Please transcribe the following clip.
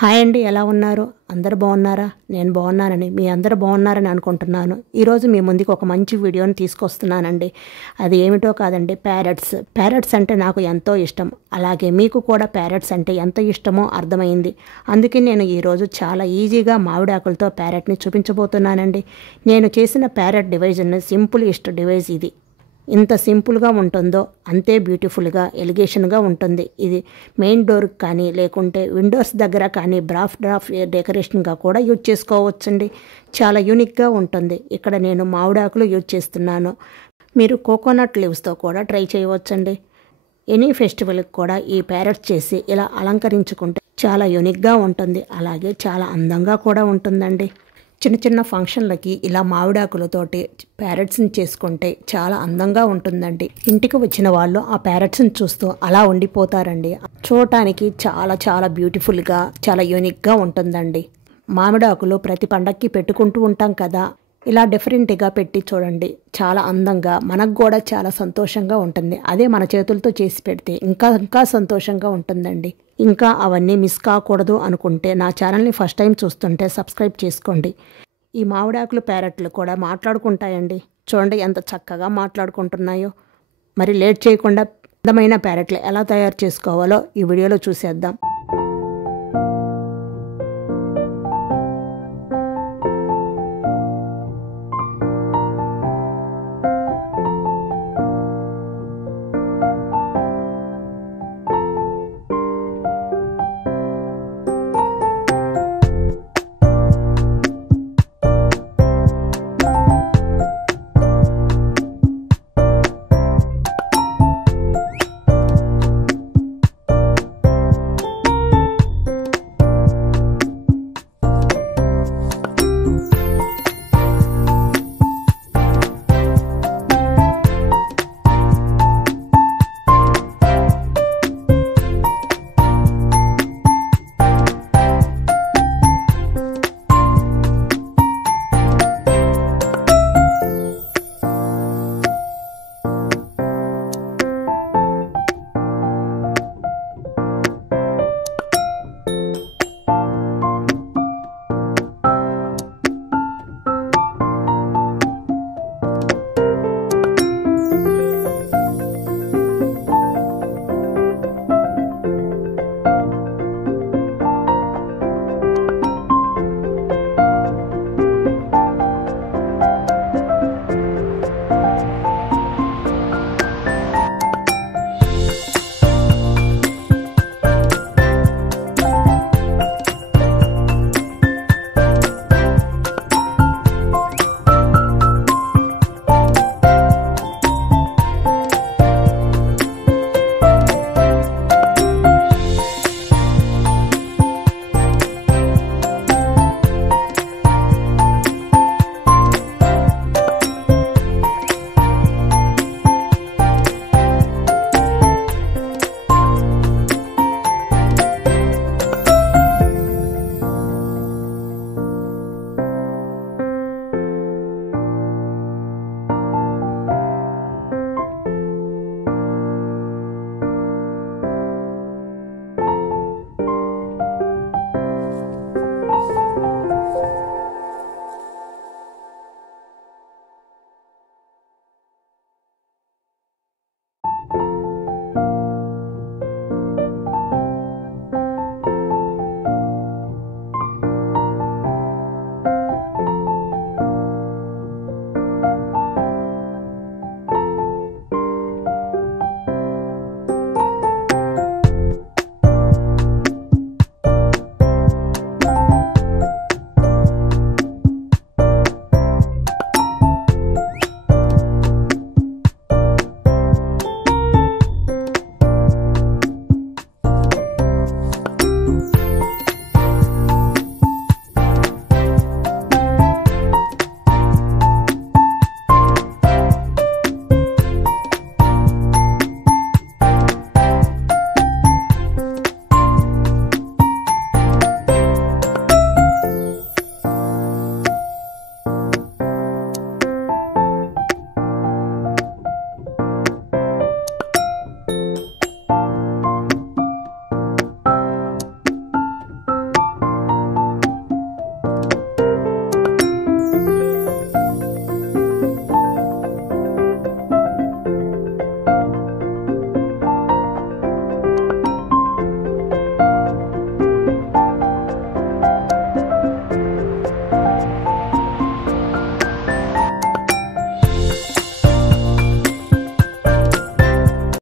Hi అండి, ఎలా ఉన్నారు? అందరూ బాగున్నారా? నేను బాగున్నానని, మీ అందరూ బాగున్నారని అనుకుంటున్నాను. ఈరోజు మీ ముందుకు ఒక మంచి వీడియోని తీసుకొస్తున్నానండి. అది ఏమిటో కాదండి, ప్యారెట్స్ అంటే నాకు ఎంతో ఇష్టం. అలాగే మీకు కూడా ప్యారెట్స్ అంటే ఎంత ఇష్టమో అర్థమైంది. అందుకే నేను ఈరోజు చాలా ఈజీగా మామిడాకులతో ప్యారెట్ని చూపించబోతున్నానండి. నేను చేసిన ప్యారెట్ డివైజ్ని సింపుల్ డివైజ్ ఇది. ఇంత సింపుల్గా ఉంటుందో అంతే బ్యూటిఫుల్గా ఎలిగేషన్గా ఉంటుంది. ఇది మెయిన్ డోర్కి కానీ లేకుంటే విండోస్ దగ్గర కానీ డ్రాఫ్ డెకరేషన్గా కూడా యూజ్ చేసుకోవచ్చండి. చాలా యూనిక్గా ఉంటుంది. ఇక్కడ నేను మామిడాకులు యూజ్ చేస్తున్నాను. మీరు కోకోనట్ లీవ్స్తో కూడా ట్రై చేయవచ్చండి. ఎనీ ఫెస్టివల్కి కూడా ఈ ప్యారెట్స్ చేసి ఇలా అలంకరించుకుంటే చాలా యూనిక్గా ఉంటుంది. అలాగే చాలా అందంగా కూడా ఉంటుందండి. చిన్న చిన్న ఫంక్షన్లకి ఇలా మామిడాకులతోటి ప్యారెట్స్ని చేసుకుంటే చాలా అందంగా ఉంటుందండి. ఇంటికి వచ్చిన వాళ్ళు ఆ ప్యారెట్స్ని చూస్తూ అలా ఉండిపోతారండి. చూడటానికి చాలా చాలా బ్యూటిఫుల్గా చాలా యూనిక్గా ఉంటుందండి. మామిడాకులు ప్రతి పండక్కి పెట్టుకుంటూ ఉంటాం కదా, ఇలా డిఫరెంట్గా పెట్టి చూడండి, చాలా అందంగా మనకు కూడా చాలా సంతోషంగా ఉంటుంది. అదే మన చేతులతో చేసి పెడితే ఇంకా సంతోషంగా ఉంటుందండి. ఇంకా అవన్నీ మిస్ కాకూడదు అనుకుంటే నా ఛానల్ని ఫస్ట్ టైం చూస్తుంటే సబ్స్క్రైబ్ చేసుకోండి. ఈ మామిడాకులు ప్యారెట్లు కూడా మాట్లాడుకుంటాయండి. చూడండి ఎంత చక్కగా మాట్లాడుకుంటున్నాయో. మరి లేట్ చేయకుండా అందమైన ప్యారెట్లు ఎలా తయారు చేసుకోవాలో ఈ వీడియోలో చూసేద్దాం.